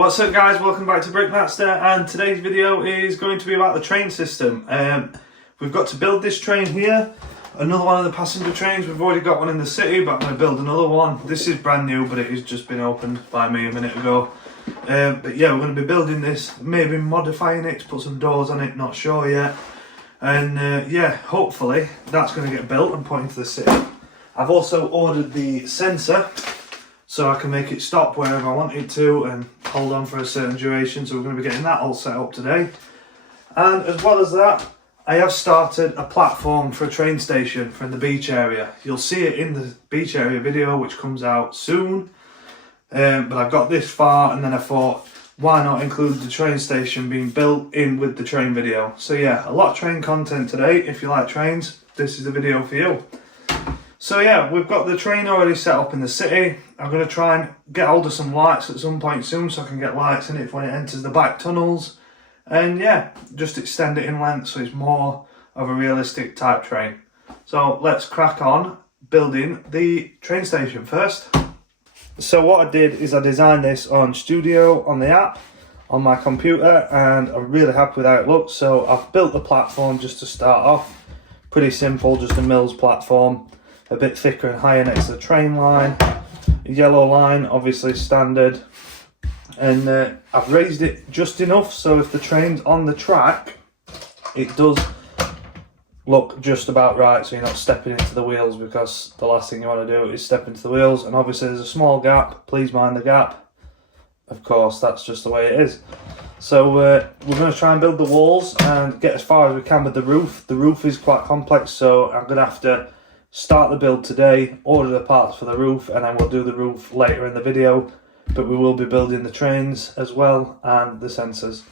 What's up guys, welcome back to BRICK-MATTSTER, and today's video is going to be about the train system. We've got to build this train here, another one of the passenger trains. We've already got one in the city, but I'm going to build another one. This is brand new, but it has just been opened by me a minute ago. But yeah, we're going to be building this, maybe modifying it to put some doors on it, not sure yet. And yeah, hopefully that's going to get built and put into the city. I've also ordered the sensor, so I can make it stop wherever I want it to and hold on for a certain duration. So we're going to be getting that all set up today. And as well as that, I have started a platform for a train station from the beach area. You'll see it in the beach area video, which comes out soon. But I got this far and then I thought, why not include the train station being built in with the train video? So yeah, a lot of train content today. If you like trains, this is the video for you. So yeah, we've got the train already set up in the city. I'm going to try and get hold of some lights at some point soon so I can get lights in it when it enters the back tunnels. And yeah, just extend it in length so it's more of a realistic type train. So let's crack on building the train station first. So what I did is I designed this on Studio on the app on my computer, and I'm really happy with how it looks. So I've built the platform just to start off. Pretty simple, just a Mills platform. A bit thicker and higher next to the train line. Yellow line, obviously standard. And I've raised it just enough so if the train's on the track, it does look just about right, so you're not stepping into the wheels, because the last thing you want to do is step into the wheels. And obviously there's a small gap, please mind the gap. Of course, that's just the way it is. So we're going to try and build the walls and get as far as we can with the roof. The roof is quite complex, so I'm going to have to start the build today, order the parts for the roof, and then we'll do the roof later in the video. But we will be building the trains as well and the sensors.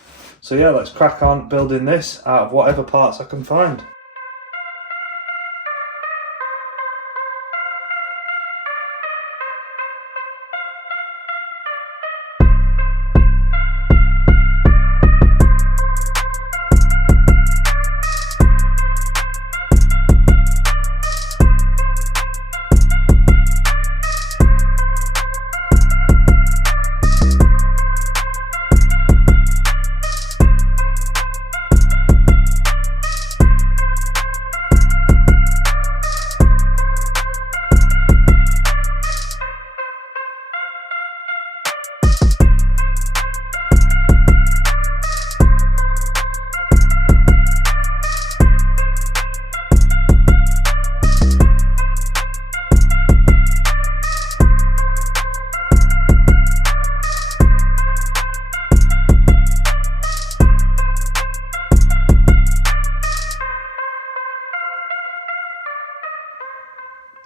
So yeah, let's crack on building this out of whatever parts I can find.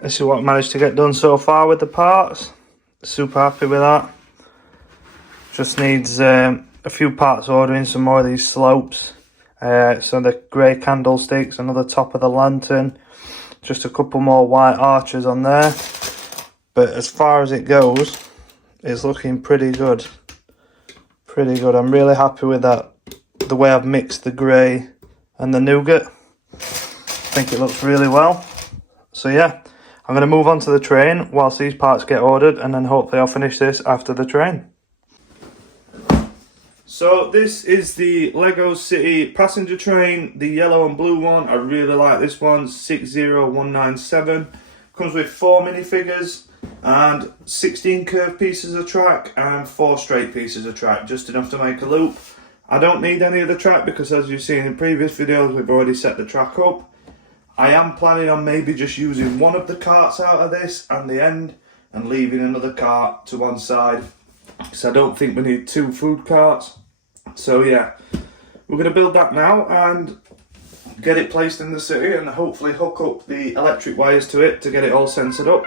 This is what I managed to get done so far with the parts. Super happy with that. Just needs a few parts ordering, some more of these slopes. So the grey candlesticks, another top of the lantern. Just a couple more white arches on there. But as far as it goes, it's looking pretty good. Pretty good. I'm really happy with that. The way I've mixed the grey and the nougat. I think it looks really well. So yeah. I'm going to move on to the train whilst these parts get ordered, and then hopefully I'll finish this after the train. So this is the Lego City passenger train, the yellow and blue one. I really like this one, 60197. Comes with 4 minifigures and 16 curved pieces of track and 4 straight pieces of track, just enough to make a loop. I don't need any of the track because, as you've seen in previous videos, we've already set the track up. I am planning on maybe just using one of the carts out of this and the end, and leaving another cart to one side, because I don't think we need 2 food carts. So yeah, we're going to build that now and get it placed in the city, and hopefully hook up the electric wires to it to get it all sensored up.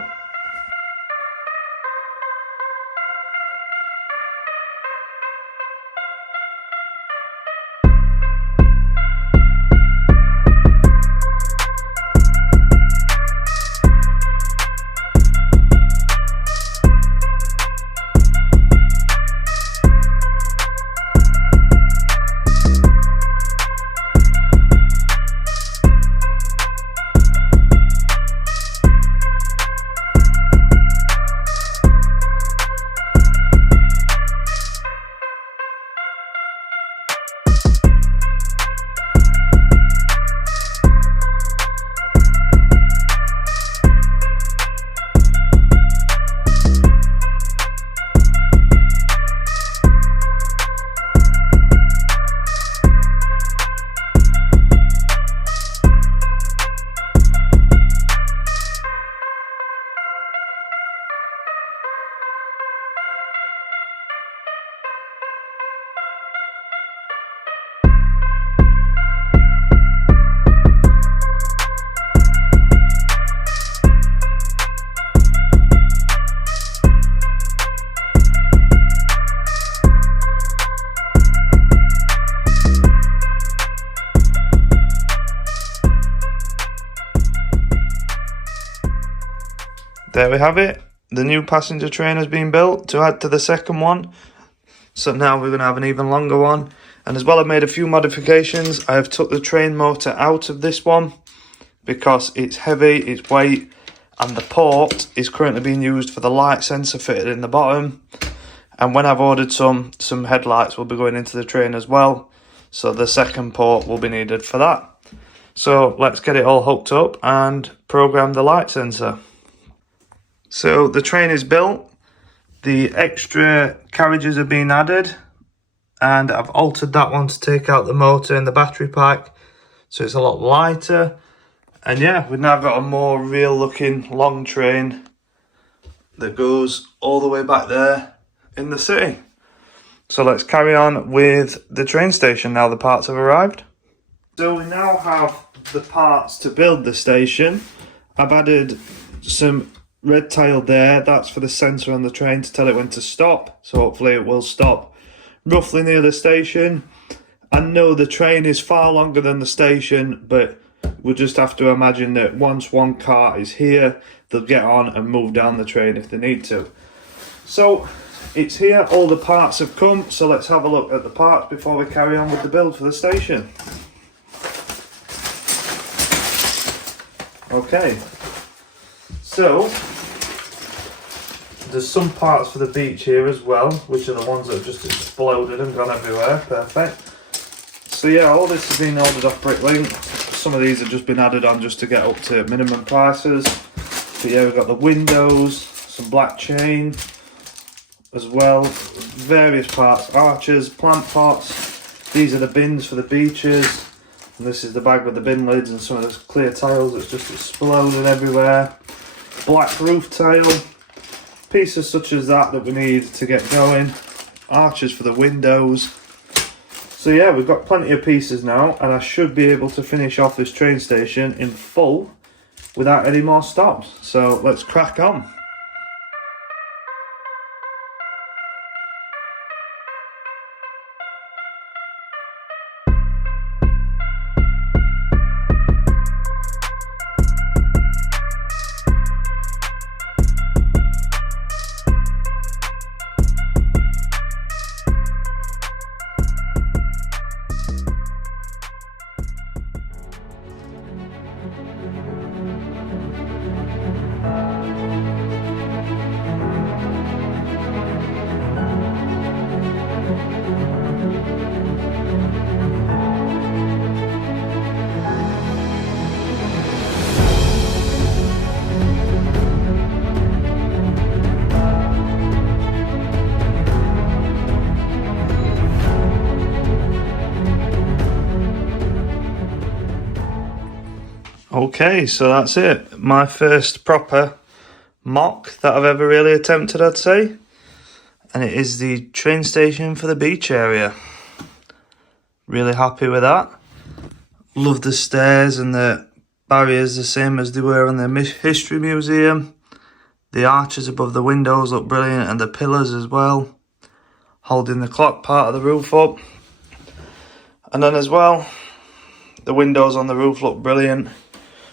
there we have it. The new passenger train has been built to add to the second one. So now we're going to have an even longer one. And as well, I've made a few modifications. I have took the train motor out of this one because it's heavy, it's weight, and the port is currently being used for the light sensor fitted in the bottom. And when I've ordered some headlights will be going into the train as well. So the second port will be needed for that. So let's get it all hooked up and program the light sensor. So the train is built. The extra carriages have been added. And I've altered that one to take out the motor and the battery pack. So it's a lot lighter. And yeah, we've now got a more real looking long train that goes all the way back there in the city. So let's carry on with the train station now the parts have arrived. So we now have the parts to build the station. I've added some red tile there. That's for the sensor on the train to tell it when to stop. So hopefully it will stop roughly near the station. I know the train is far longer than the station, but we'll just have to imagine that once one car is here, they'll get on and move down the train if they need to. So it's here, all the parts have come, so let's have a look at the parts before we carry on with the build for the station. Okay, so there's some parts for the beach here as well, which are the ones that have just exploded and gone everywhere. Perfect. So yeah, all this has been ordered off BRICK-MATTSTER. Some of these have just been added on just to get up to minimum prices. But yeah, we've got the windows, some black chain as well, various parts, arches, plant pots. These are the bins for the beaches. And this is the bag with the bin lids and some of those clear tiles that's just exploded everywhere. Black roof tile. Pieces such as that we need to get going. Arches for the windows. So yeah, we've got plenty of pieces now, and I should be able to finish off this train station in full without any more stops. So let's crack on. Okay, so that's it. My first proper mock that I've ever really attempted, I'd say. And it is the train station for the beach area. Really happy with that. Love the stairs and the barriers the same as they were in the History Museum. The arches above the windows look brilliant, and the pillars as well, holding the clock part of the roof up. And then as well, the windows on the roof look brilliant.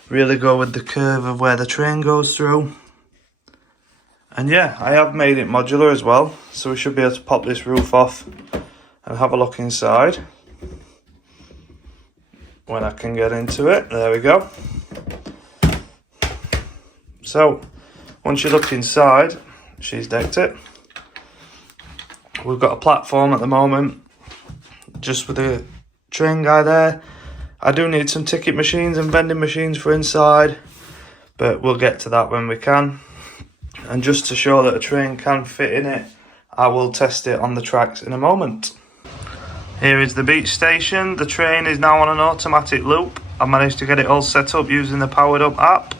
Really go with the curve of where the train goes through. And yeah, I have made it modular as well, so we should be able to pop this roof off and have a look inside when I can get into it. There we go. So once you look inside, she's decked it. We've got a platform at the moment, just with the train guy there. I do need some ticket machines and vending machines for inside, but we'll get to that when we can. And just to show that a train can fit in it, I will test it on the tracks in a moment. Here is the beach station. The train is now on an automatic loop. I managed to get it all set up using the Powered Up app.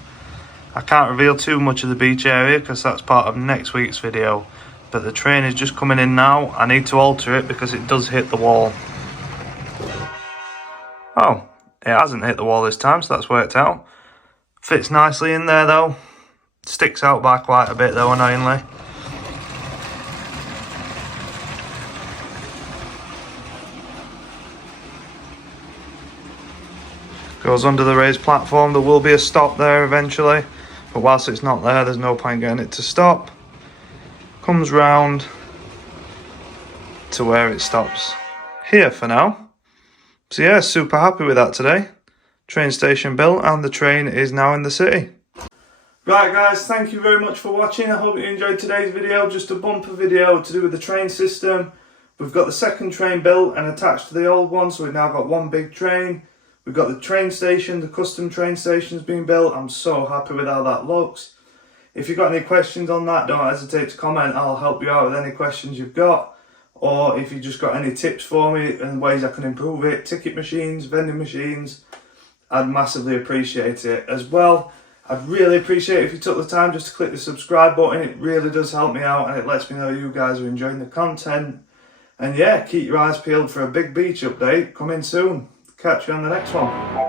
I can't reveal too much of the beach area because that's part of next week's video. But the train is just coming in now. I need to alter it because it does hit the wall. Oh, it hasn't hit the wall this time, so that's worked out. Fits nicely in there though. Sticks out by quite a bit though, annoyingly. Goes under the raised platform. There will be a stop there eventually, but whilst it's not there, there's no point getting it to stop. Comes round to where it stops here for now. So yeah, super happy with that today. Train station built and the train is now in the city. Right guys, thank you very much for watching. I hope you enjoyed today's video. Just a bumper video to do with the train system. We've got the second train built and attached to the old one, so we've now got one big train. We've got the train station, the custom train station's been built. I'm so happy with how that looks. If you've got any questions on that, don't hesitate to comment. I'll help you out with any questions you've got. Or if you've just got any tips for me and ways I can improve it, ticket machines, vending machines, I'd massively appreciate it. As well, I'd really appreciate it if you took the time just to click the subscribe button. It really does help me out and it lets me know you guys are enjoying the content. And yeah, keep your eyes peeled for a big beach update coming soon. Catch you on the next one.